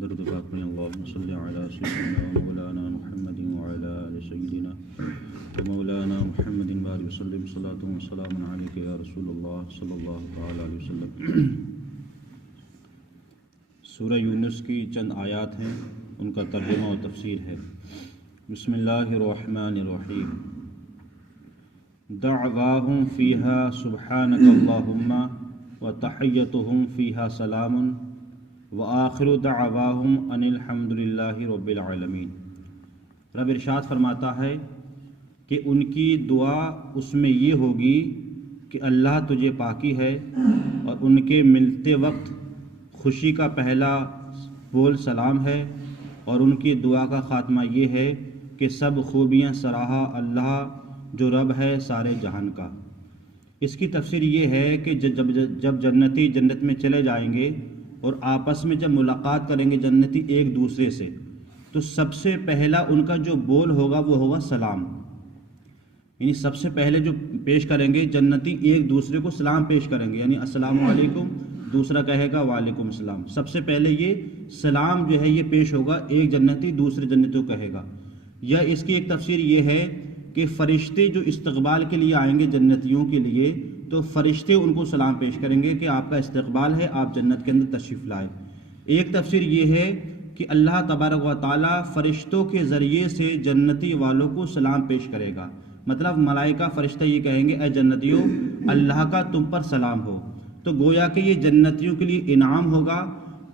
درود پاک میں اللہم صلی علی سیدنا و مولانا محمد وعلی آل سیدنا و مولانا محمد وآلہ وسلم صلاۃ و سلام علیک یا رسول اللہ صلی اللہ تعالی علیہ وسلم۔ سورہ یونس کی چند آیات ہیں، ان کا ترجمہ و تفسیر ہے۔ بسم اللہ الرحمن الرحیم۔ دعواہم فیہا سبحانک اللہم وتحیتہم فیہا سلام وآخر دعواہم ان الحمد للہ رب العالمین۔ رب ارشاد فرماتا ہے کہ ان کی دعا اس میں یہ ہوگی کہ اللہ تجھے پاکی ہے، اور ان کے ملتے وقت خوشی کا پہلا بول سلام ہے، اور ان کی دعا کا خاتمہ یہ ہے کہ سب خوبیاں سراہا اللہ جو رب ہے سارے جہان کا۔ اس کی تفسیر یہ ہے کہ جب جنتی جنت میں چلے جائیں گے اور آپس میں جب ملاقات کریں گے جنتی ایک دوسرے سے، تو سب سے پہلا ان کا جو بول ہوگا وہ ہوگا سلام، یعنی سب سے پہلے جو پیش کریں گے جنتی ایک دوسرے کو سلام پیش کریں گے، یعنی السلام علیکم، دوسرا کہے گا وعلیکم السلام۔ سب سے پہلے یہ سلام جو ہے یہ پیش ہوگا، ایک جنتی دوسرے جنتی کو کہے گا۔ یا اس کی ایک تفسیر یہ ہے کہ فرشتے جو استقبال کے لیے آئیں گے جنتیوں کے لیے، تو فرشتے ان کو سلام پیش کریں گے کہ آپ کا استقبال ہے، آپ جنت کے اندر تشریف لائے۔ ایک تفسیر یہ ہے کہ اللہ تبارک و تعالیٰ فرشتوں کے ذریعے سے جنتی والوں کو سلام پیش کرے گا، مطلب ملائکہ فرشتہ یہ کہیں گے اے جنتیوں اللہ کا تم پر سلام ہو، تو گویا کہ یہ جنتیوں کے لیے انعام ہوگا،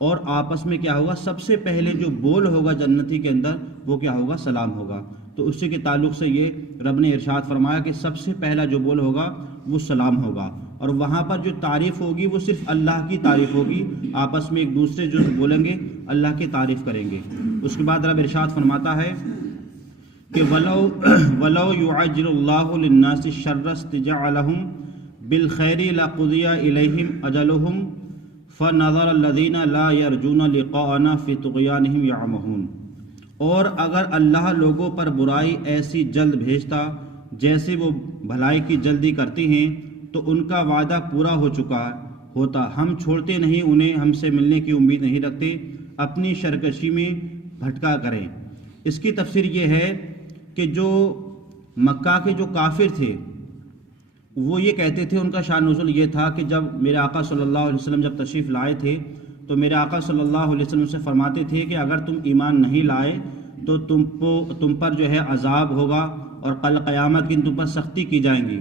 اور آپس میں کیا ہوگا، سب سے پہلے جو بول ہوگا جنتی کے اندر وہ کیا ہوگا، سلام ہوگا۔ تو اسی کے تعلق سے یہ رب نے ارشاد فرمایا کہ سب سے پہلا جو بول ہوگا وہ سلام ہوگا، اور وہاں پر جو تعریف ہوگی وہ صرف اللہ کی تعریف ہوگی، آپس میں ایک دوسرے جو بولیں گے اللہ کی تعریف کریں گے۔ اس کے بعد رب ارشاد فرماتا ہے کہ وَلَوْ يُعَجِّلُ اللَّهُ لِلنَّاسِ الشَّرَّ اسْتِجَاعَهُم بِالْخَيْرِ لَقُضِيَ إِلَيْهِمْ أَجَلُهُمْ فَنَظَرَ الَّذِينَ لَا يَرْجُونَ لِقَاءَنَا فِي طُغْيَانِهِمْ يَعْمَهُونَ۔ اور اگر اللہ لوگوں پر برائی ایسی جلد بھیجتا جیسے وہ بھلائی کی جلدی کرتی ہیں، تو ان کا وعدہ پورا ہو چکا ہوتا، ہم چھوڑتے نہیں انہیں، ہم سے ملنے کی امید نہیں رکھتے، اپنی سرکشی میں بھٹکا کریں۔ اس کی تفسیر یہ ہے کہ جو مکہ کے جو کافر تھے وہ یہ کہتے تھے، ان کا شان نزول یہ تھا کہ جب میرے آقا صلی اللہ علیہ وسلم جب تشریف لائے تھے تو میرے آقا صلی اللہ علیہ وسلم سے فرماتے تھے کہ اگر تم ایمان نہیں لائے تو تم پر جو ہے عذاب ہوگا، اور کل قیامت کی تم پر سختی کی جائیں گی۔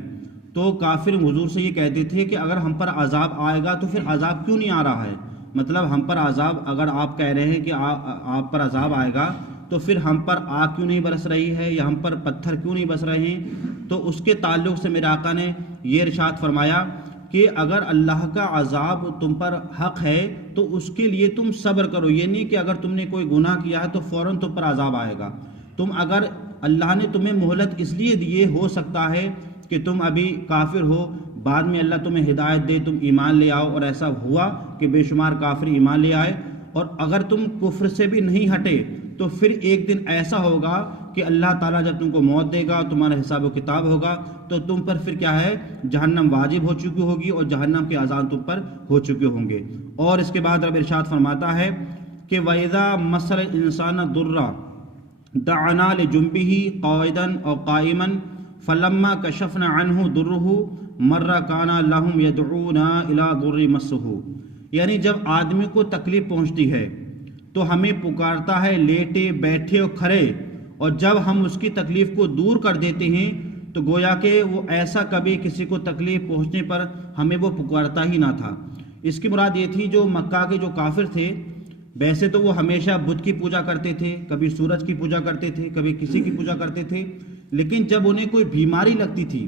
تو کافر حضور سے یہ کہتے تھے کہ اگر ہم پر عذاب آئے گا تو پھر عذاب کیوں نہیں آ رہا ہے، مطلب ہم پر عذاب، اگر آپ کہہ رہے ہیں کہ آپ پر عذاب آئے گا تو پھر ہم پر آگ کیوں نہیں برس رہی ہے، یا ہم پر پتھر کیوں نہیں برس رہے ہیں۔ تو اس کے تعلق سے میرے آقا نے یہ ارشاد فرمایا کہ اگر اللہ کا عذاب تم پر حق ہے تو اس کے لیے تم صبر کرو، یہ نہیں کہ اگر تم نے کوئی گناہ کیا ہے تو فوراً تم پر عذاب آئے گا۔ تم اگر اللہ نے تمہیں مہلت اس لیے دیے، ہو سکتا ہے کہ تم ابھی کافر ہو، بعد میں اللہ تمہیں ہدایت دے، تم ایمان لے آؤ، اور ایسا ہوا کہ بے شمار کافر ایمان لے آئے، اور اگر تم کفر سے بھی نہیں ہٹے تو پھر ایک دن ایسا ہوگا کہ اللہ تعالیٰ جب تم کو موت دے گا، تمہارا حساب و کتاب ہوگا، تو تم پر پھر کیا ہے، جہنم واجب ہو چکی ہوگی، اور جہنم کے عذاب تم پر ہو چکے ہوں گے۔ اور اس کے بعد رب ارشاد فرماتا ہے کہ وَإِذَا مَسَّ الْإِنسَانَ ضُرًّا دَعَانَا لِجَنبِهِ قَاعِدًا أَوْ قَائِمًا فَلَمَّا كَشَفْنَا عَنْهُ ضُرَّهُ مَرَّ كَانَ لَهُمْ يَدْعُونَا إِلَى ضُرٍّ مَسَّهُ، یعنی جب آدمی کو تکلیف پہنچتی ہے تو ہمیں پکارتا ہے لیٹے بیٹھے اور کھڑے، اور جب ہم اس کی تکلیف کو دور کر دیتے ہیں تو گویا کہ وہ ایسا کبھی کسی کو تکلیف پہنچنے پر ہمیں وہ پکارتا ہی نہ تھا۔ اس کی مراد یہ تھی جو مکہ کے جو کافر تھے، ویسے تو وہ ہمیشہ بت کی پوجا کرتے تھے، کبھی سورج کی پوجا کرتے تھے، کبھی کسی کی پوجا کرتے تھے، لیکن جب انہیں کوئی بیماری لگتی تھی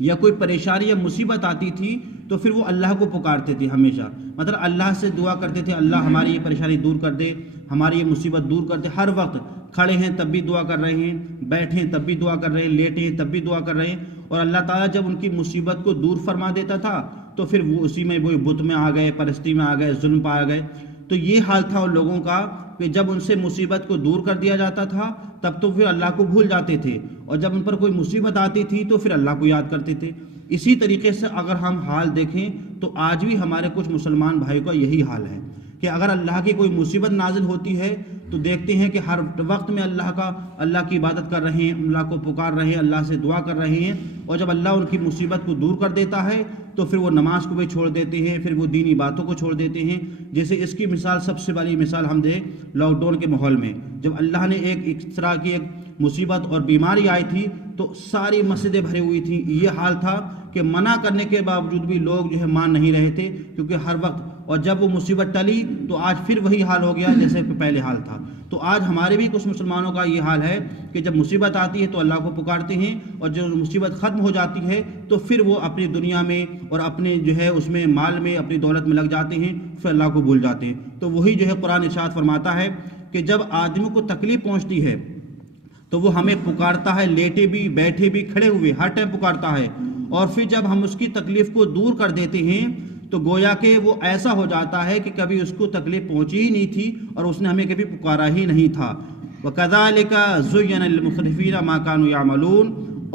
یا کوئی پریشانی یا مصیبت آتی تھی تو پھر وہ اللہ کو پکارتے تھے ہمیشہ، مطلب اللہ سے دعا کرتے تھے اللہ ہماری یہ پریشانی دور کر دے، ہماری یہ مصیبت دور کر دے۔ ہر وقت کھڑے ہیں تب بھی دعا کر رہے ہیں، بیٹھے ہیں تب بھی دعا کر رہے ہیں، لیٹے ہیں تب بھی دعا کر رہے ہیں، اور اللہ تعالیٰ جب ان کی مصیبت کو دور فرما دیتا تھا تو پھر وہ اسی میں وہی بت میں آ گئے، پرستی میں آ گئے، ظلم پہ آ گئے۔ تو یہ حال تھا ان لوگوں کا کہ جب ان سے مصیبت کو دور کر دیا جاتا تھا تب تو پھر اللہ کو بھول جاتے تھے، اور جب ان پر کوئی مصیبت آتی تھی تو پھر اللہ کو یاد کرتے تھے۔ اسی طریقے سے اگر ہم حال دیکھیں تو آج بھی ہمارے کچھ مسلمان بھائی کا یہی حال ہے کہ اگر اللہ کی کوئی مصیبت نازل ہوتی ہے تو دیکھتے ہیں کہ ہر وقت میں اللہ کی عبادت کر رہے ہیں، اللہ کو پکار رہے ہیں، اللہ سے دعا کر رہے ہیں، اور جب اللہ ان کی مصیبت کو دور کر دیتا ہے تو پھر وہ نماز کو بھی چھوڑ دیتے ہیں، پھر وہ دینی باتوں کو چھوڑ دیتے ہیں۔ جیسے اس کی مثال، سب سے بڑی مثال ہم دیں لاک ڈاؤن کے ماحول میں، جب اللہ نے ایک طرح کی ایک مصیبت اور بیماری آئی تھی تو ساری مسجدیں بھری ہوئی تھیں۔ یہ حال تھا کہ منع کرنے کے باوجود بھی لوگ جو ہے مان نہیں رہے تھے، کیونکہ ہر وقت، اور جب وہ مصیبت ٹلی تو آج پھر وہی حال ہو گیا جیسے کہ پہلے حال تھا۔ تو آج ہمارے بھی کچھ مسلمانوں کا یہ حال ہے کہ جب مصیبت آتی ہے تو اللہ کو پکارتے ہیں، اور جب مصیبت ختم ہو جاتی ہے تو پھر وہ اپنی دنیا میں اور اپنے جو ہے اس میں مال میں، اپنی دولت میں لگ جاتے ہیں، پھر اللہ کو بھول جاتے ہیں۔ تو وہی جو ہے قرآن ارشاد فرماتا ہے کہ جب آدمی کو تکلیف پہنچتی ہے تو وہ ہمیں پکارتا ہے، لیٹے بھی، بیٹھے بھی، کھڑے ہوئے، ہر ٹائم پکارتا ہے، اور پھر جب ہم اس کی تکلیف کو دور کر دیتے ہیں تو گویا کہ وہ ایسا ہو جاتا ہے کہ کبھی اس کو تکلیف پہنچی ہی نہیں تھی اور اس نے ہمیں کبھی پکارا ہی نہیں تھا۔ وَكَذَلِكَ زُيِّنَ لِلْمُسْرِفِينَ مَا كَانُوا يَعْمَلُونَ،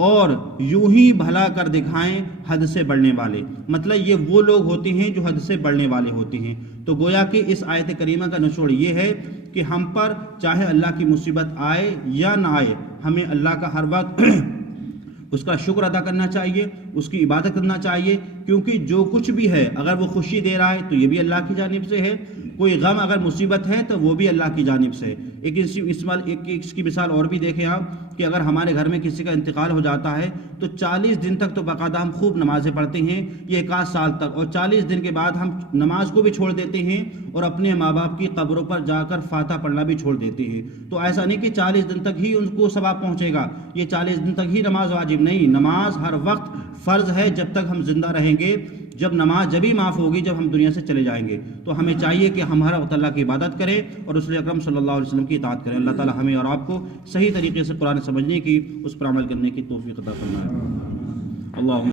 اور یوں ہی بھلا کر دکھائیں حد سے بڑھنے والے، مطلب یہ وہ لوگ ہوتے ہیں جو حد سے بڑھنے والے ہوتے ہیں۔ تو گویا کہ اس آیت کریمہ کا نچوڑ یہ ہے کہ ہم پر چاہے اللہ کی مصیبت آئے یا نہ آئے، ہمیں اللہ کا ہر وقت اس کا شکر ادا کرنا چاہیے، اس کی عبادت کرنا چاہیے، کیونکہ جو کچھ بھی ہے اگر وہ خوشی دے رہا ہے تو یہ بھی اللہ کی جانب سے ہے، کوئی غم اگر مصیبت ہے تو وہ بھی اللہ کی جانب سے ہے۔ ایک اس کی مثال اور بھی دیکھیں آپ کہ اگر ہمارے گھر میں کسی کا انتقال ہو جاتا ہے تو 40 دن تک تو باقاعدہ ہم خوب نمازیں پڑھتے ہیں، یہ 1 سال تک، اور 40 دن کے بعد ہم نماز کو بھی چھوڑ دیتے ہیں اور اپنے ماں باپ کی قبروں پر جا کر فاتحہ پڑھنا بھی چھوڑ دیتے ہیں۔ تو ایسا نہیں کہ 40 دن تک ہی ان کو ثواب پہنچے گا، یہ 40 دن تک ہی نماز واجب نہیں، نماز ہر وقت فرض ہے جب تک ہم زندہ رہیں گے۔ جب نماز جبھی معاف ہوگی جب ہم دنیا سے چلے جائیں گے۔ تو ہمیں چاہیے کہ ہم ہر وقت اللہ کی عبادت کریں اور رسول اکرم صلی اللہ علیہ وسلم کی اطاعت کریں۔ اللہ تعالی ہمیں اور آپ کو صحیح طریقے سے قرآن سمجھنے کی، اس پر عمل کرنے کی توفیق عطا فرمائے۔ اللہ